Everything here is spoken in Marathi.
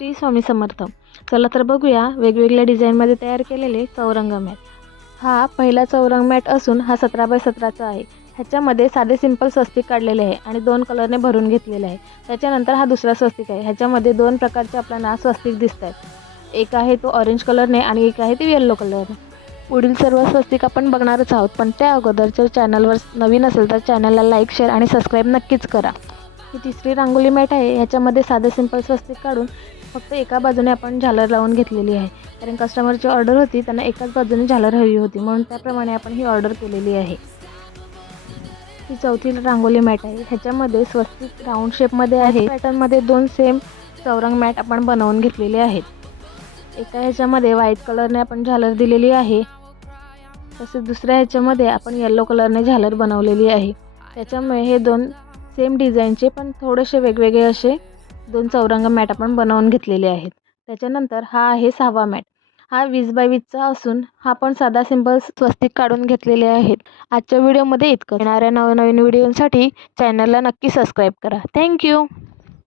श्री स्वामी समर्थ. चला तर बघूया वेगवेगळ्या डिझाईनमध्ये तयार केलेले चौरंग मॅट. हा पहिला चौरंग मॅट असून हा सतरा बाय सतराचा आहे. ह्याच्यामध्ये साधे सिंपल स्वस्तिक काढलेले आहे आणि दोन कलरने भरून घेतलेले आहे. त्याच्यानंतर हा दुसरा स्वस्तिक आहे. ह्याच्यामध्ये दोन प्रकारचे आपल्याला स्वस्तिक दिसत आहेत एक आहे तो ऑरेंज कलरने आणि एक आहे ते येल्लो कलरने पुढील सर्व स्वस्तिक आपण बघणारच आहोत पण त्या अगोदरच्या चॅनलवर नवीन असेल तर चॅनलला लाईक शेअर आणि सबस्क्राईब नक्कीच करा. ही तिसरी रांगोळी मॅट आहे ह्याच्यामध्ये साधे सिंपल स्वस्तिक काढून फक्त एका बाजूने आपण झालर लावून घेतलेली आहे. कारण कस्टमरची ऑर्डर होती त्यांना एकाच बाजूने झालर हवी होती म्हणून त्याप्रमाणे आपण ही ऑर्डर केलेली आहे. ही चौथी रांगोळी मॅट आहे. ह्याच्यामध्ये स्वस्तिक राऊंड शेपमध्ये आहे. पॅटर्नमध्ये दोन सेम चौरंग मॅट आपण बनवून घेतलेले आहेत. एका ह्याच्यामध्ये व्हाईट कलरने आपण झालर दिलेली आहे. तसेच दुसऱ्या ह्याच्यामध्ये आपण येल्लो कलरने झालर बनवलेली आहे. त्याच्यामुळे हे दोन सेम डिझाईनचे पण थोडेसे वेगवेगळे असे दोन चौरंग मॅट आपण बनवून घेतलेले आहेत. त्याच्यानंतर हा आहे सहावा मॅट. हा वीस बाय वीसचा असून हा पण साधा सिंपल स्वस्तिक काढून घेतलेले आहेत. आजच्या व्हिडिओमध्ये इतकं येणाऱ्या नवनवीन व्हिडिओसाठी चॅनलला नक्की सबस्क्राईब करा. थँक्यू